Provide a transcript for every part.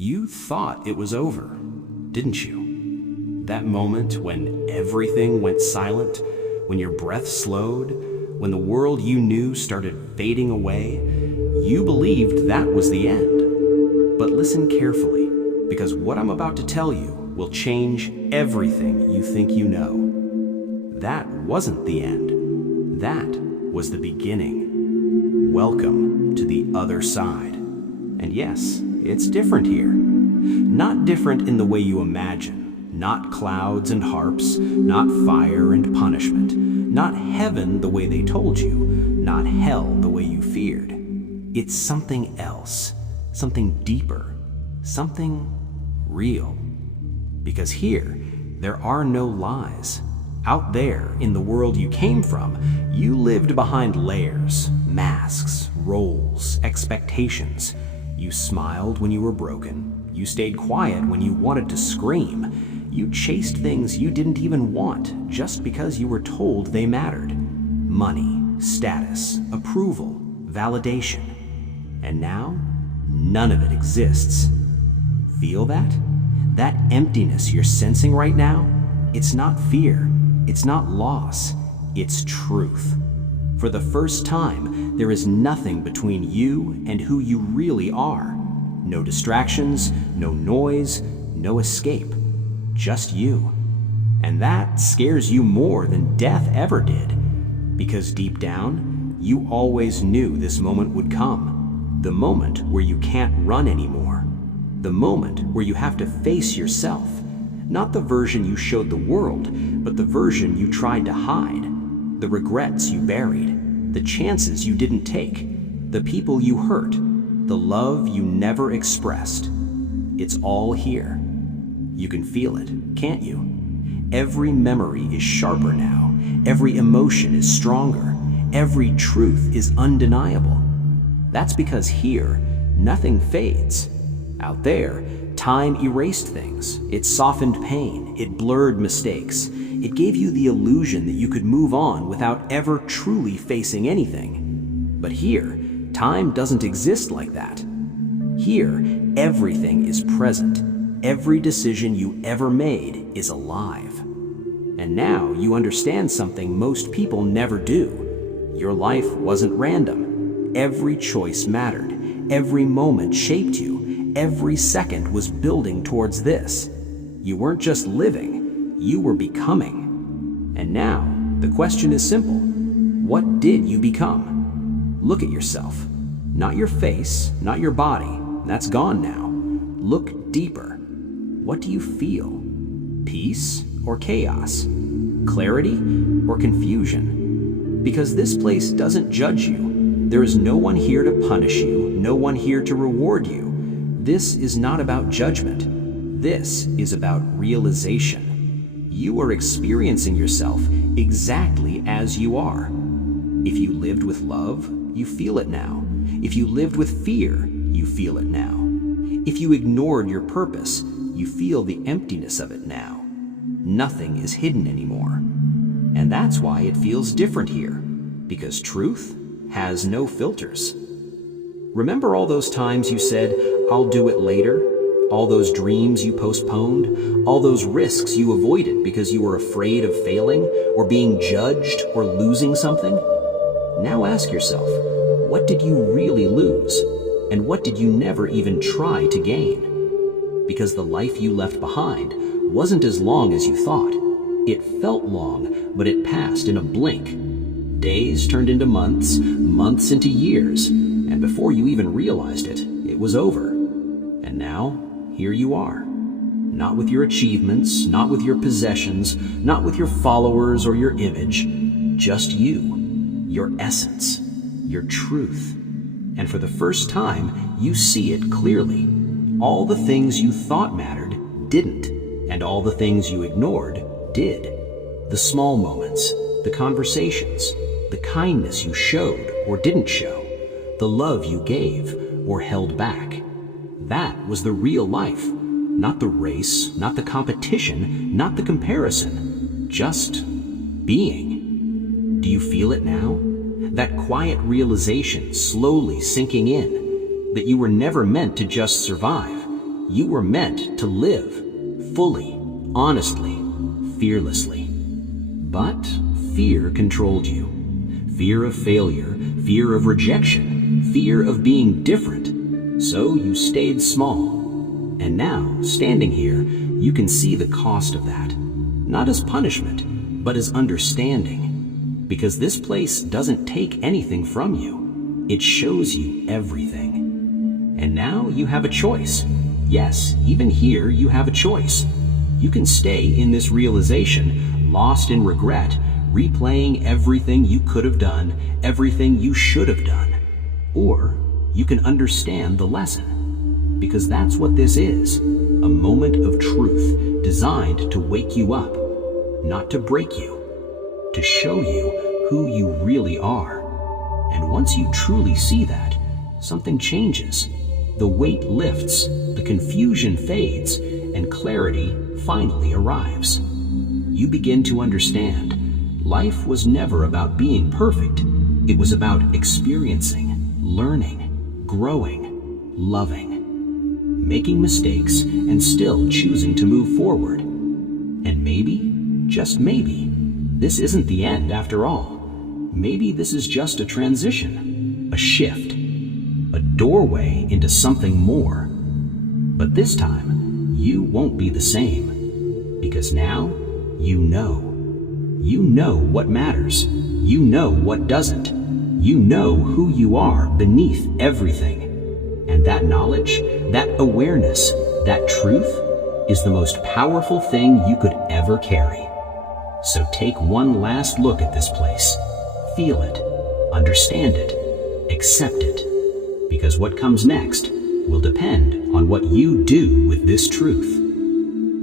You thought it was over, didn't you? That moment when everything went silent, when your breath slowed, when the world you knew started fading away, you believed that was the end. But listen carefully, because what I'm about to tell you will change everything you think you know. That wasn't the end. That was the beginning. Welcome to the other side. And yes, it's different here. Not different in the way you imagine. Not clouds and harps, not fire and punishment, not heaven the way they told you, not hell the way you feared. It's something else, something deeper, something real. Because here, there are no lies. Out there, in the world you came from, you lived behind layers, masks, roles, expectations. You smiled when you were broken. You stayed quiet when you wanted to scream. You chased things you didn't even want just because you were told they mattered. Money, status, approval, validation. And now, none of it exists. Feel that? That emptiness you're sensing right now? It's not fear. It's not loss. It's truth. For the first time, there is nothing between you and who you really are. No distractions, no noise, no escape. Just you. And that scares you more than death ever did. Because deep down, you always knew this moment would come. The moment where you can't run anymore. The moment where you have to face yourself. Not the version you showed the world, but the version you tried to hide. The regrets you buried. The chances you didn't take. The people you hurt. The love you never expressed. It's all here. You can feel it, can't you? Every memory is sharper now. Every emotion is stronger. Every truth is undeniable. That's because here, nothing fades. Out there, time erased things. It softened pain. It blurred mistakes. It gave you the illusion that you could move on without ever truly facing anything. But here, time doesn't exist like that. Here, everything is present. Every decision you ever made is alive. And now you understand something most people never do. Your life wasn't random. Every choice mattered. Every moment shaped you. Every second was building towards this. You weren't just living, you were becoming. And now, the question is simple. What did you become? Look at yourself. Not your face, not your body. That's gone now. Look deeper. What do you feel? Peace or chaos? Clarity or confusion? Because this place doesn't judge you. There is no one here to punish you, no one here to reward you. This is not about judgment. This is about realization. You are experiencing yourself exactly as you are. If you lived with love, you feel it now. If you lived with fear, you feel it now. If you ignored your purpose, you feel the emptiness of it now. Nothing is hidden anymore. And that's why it feels different here, because truth has no filters. Remember all those times you said, "I'll do it later"? All those dreams you postponed? All those risks you avoided because you were afraid of failing, or being judged, or losing something? Now ask yourself, what did you really lose? And what did you never even try to gain? Because the life you left behind wasn't as long as you thought. It felt long, but it passed in a blink. Days turned into months, months into years, and before you even realized it, it was over. And now, here you are. Not with your achievements, not with your possessions, not with your followers or your image, just you, your essence, your truth. And for the first time, you see it clearly. All the things you thought mattered didn't, and all the things you ignored did. The small moments, the conversations, the kindness you showed or didn't show, the love you gave or held back. That was the real life, not the race, not the competition, not the comparison, just being. Do you feel it now? That quiet realization slowly sinking in, that you were never meant to just survive. you were meant to live fully, honestly, fearlessly. But fear controlled you. Fear of failure, fear of rejection, fear of being different. So you stayed small. And now, standing here, you can see the cost of that. Not as punishment, but as understanding. Because this place doesn't take anything from you. It shows you everything. And now you have a choice. Yes, even here you have a choice. You can stay in this realization, lost in regret, replaying everything you could have done, everything you should have done. Or you can understand the lesson. Because that's what this is, a moment of truth designed to wake you up, not to break you, to show you who you really are. And once you truly see that, something changes. The weight lifts, the confusion fades, and clarity finally arrives. You begin to understand. Life was never about being perfect. It was about experiencing, learning, growing, loving, making mistakes, and still choosing to move forward. And maybe, just maybe, this isn't the end after all. Maybe this is just a transition, a shift, a doorway into something more. But this time, you won't be the same. Because now, you know. You know what matters. You know what doesn't. You know who you are beneath everything. And that knowledge, that awareness, that truth is the most powerful thing you could ever carry. So take one last look at this place. Feel it, understand it, accept it. Because what comes next will depend on what you do with this truth.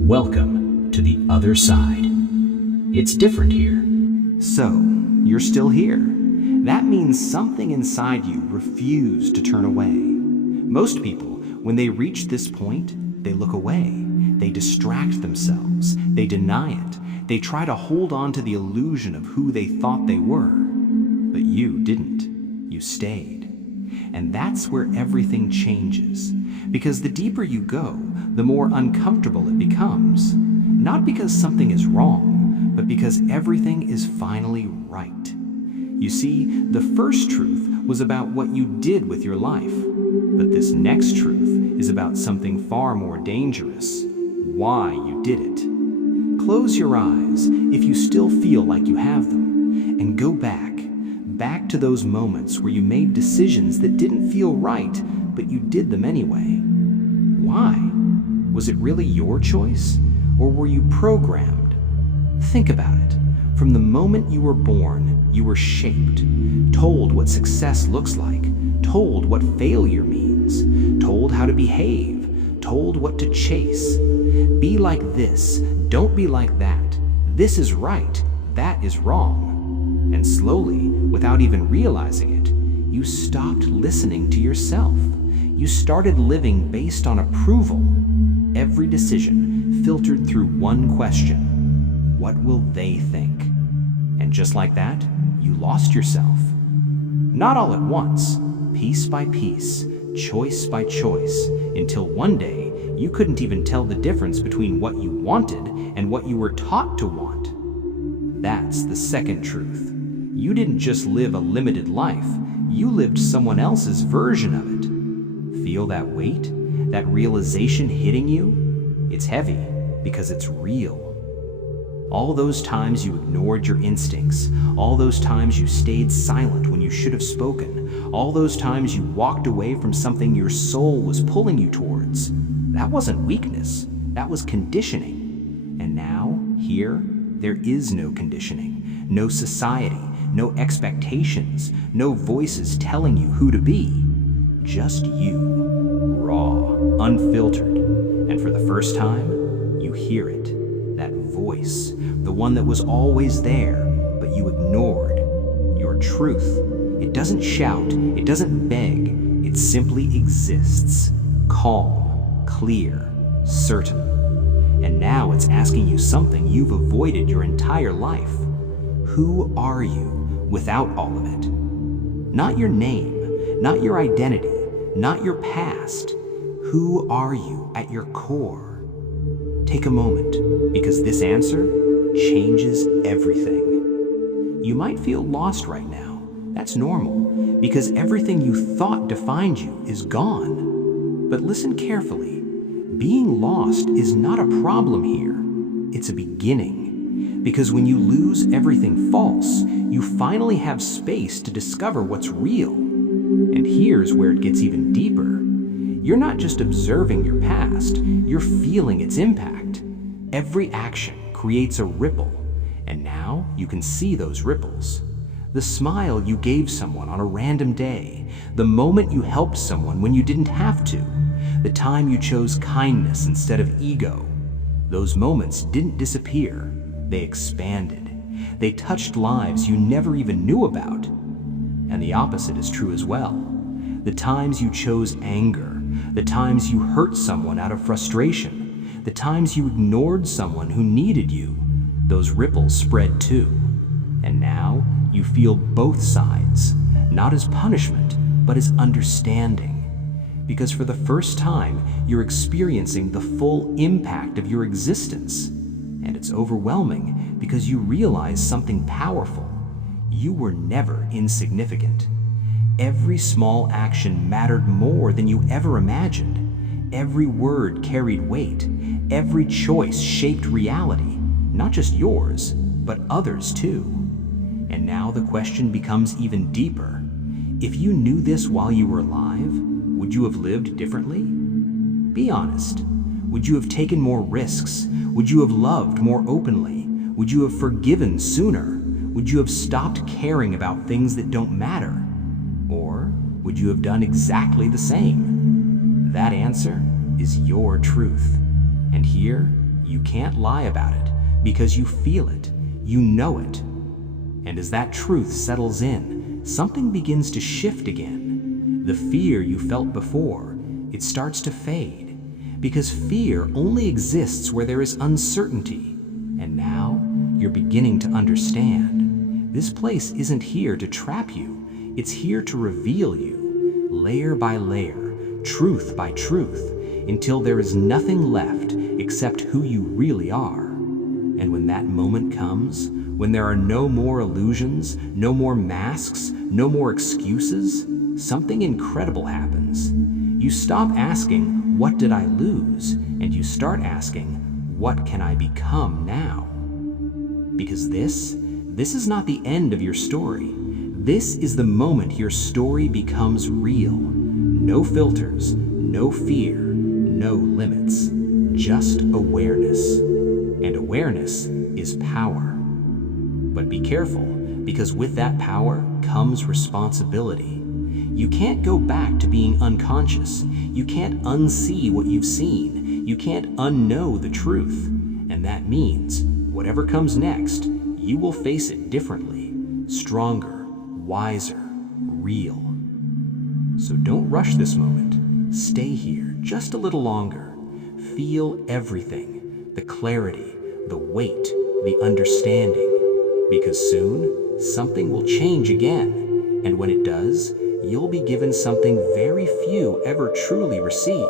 Welcome to the other side. It's different here. So, you're still here. That means something inside you refused to turn away. Most people, when they reach this point, they look away. They distract themselves. They deny it. They try to hold on to the illusion of who they thought they were. But you didn't. You stayed. And that's where everything changes. Because the deeper you go, the more uncomfortable it becomes. Not because something is wrong, but because everything is finally right. You see, the first truth was about what you did with your life. But this next truth is about something far more dangerous: why you did it. Close your eyes if you still feel like you have them, and go back to those moments where you made decisions that didn't feel right, but you did them anyway. Why? Was it really your choice, or were you programmed? Think about it. From the moment you were born, you were shaped, told what success looks like, told what failure means, told how to behave, told what to chase. Be like this, don't be like that. This is right, that is wrong. And slowly, without even realizing it, you stopped listening to yourself. You started living based on approval. Every decision filtered through one question: what will they think? And just like that, you lost yourself. Not all at once, piece by piece, choice by choice, until one day you couldn't even tell the difference between what you wanted and what you were taught to want. That's the second truth. You didn't just live a limited life, you lived someone else's version of it. Feel that weight? That realization hitting you? It's heavy because it's real. All those times you ignored your instincts, all those times you stayed silent when you should have spoken, all those times you walked away from something your soul was pulling you towards, that wasn't weakness, that was conditioning. And now, here, there is no conditioning, no society, no expectations, no voices telling you who to be. Just you, raw, unfiltered. And for the first time, you hear it, that voice, the one that was always there, but you ignored. Your truth. It doesn't shout, it doesn't beg, it simply exists. Calm, clear, certain. And now it's asking you something you've avoided your entire life. Who are you without all of it? Not your name, not your identity, not your past. Who are you at your core? Take a moment, because this answer changes everything. You might feel lost right now. That's normal, because everything you thought defined you is gone. But listen carefully. Being lost is not a problem here. It's a beginning. Because when you lose everything false, you finally have space to discover what's real. And here's where it gets even deeper. You're not just observing your past, you're feeling its impact. Every action creates a ripple, and now you can see those ripples. The smile you gave someone on a random day, the moment you helped someone when you didn't have to, the time you chose kindness instead of ego. Those moments didn't disappear, they expanded. They touched lives you never even knew about. And the opposite is true as well. The times you chose anger, the times you hurt someone out of frustration, the times you ignored someone who needed you, those ripples spread too. And now you feel both sides, not as punishment, but as understanding. Because for the first time, you're experiencing the full impact of your existence. And it's overwhelming because you realize something powerful. You were never insignificant. Every small action mattered more than you ever imagined. Every word carried weight. Every choice shaped reality, not just yours, but others too. And now the question becomes even deeper. If you knew this while you were alive, would you have lived differently? Be honest. Would you have taken more risks? Would you have loved more openly? Would you have forgiven sooner? Would you have stopped caring about things that don't matter? Or would you have done exactly the same? That answer is your truth. And here, you can't lie about it because you feel it, you know it. And as that truth settles in, something begins to shift again. The fear you felt before, it starts to fade. Because fear only exists where there is uncertainty. And now, you're beginning to understand. This place isn't here to trap you. It's here to reveal you, layer by layer, truth by truth, until there is nothing left except who you really are. And when that moment comes, when there are no more illusions, no more masks, no more excuses, something incredible happens. You stop asking, "What did I lose?" and you start asking, "What can I become now?" Because this is not the end of your story. This is the moment your story becomes real. No filters, no fear, no limits, just awareness. And awareness is power. But be careful, because with that power comes responsibility. You can't go back to being unconscious. You can't unsee what you've seen. You can't unknow the truth. And that means whatever comes next, you will face it differently, stronger, wiser, real. So don't rush this moment. Stay here just a little longer. Feel everything, the clarity, the weight, the understanding. Because soon, something will change again. And when it does, you'll be given something very few ever truly receive.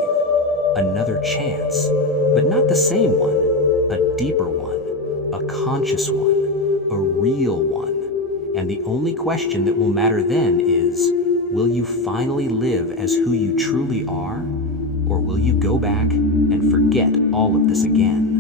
Another chance, but not the same one. A deeper one, a conscious one, a real one. And the only question that will matter then is, will you finally live as who you truly are? Or will you go back and forget all of this again?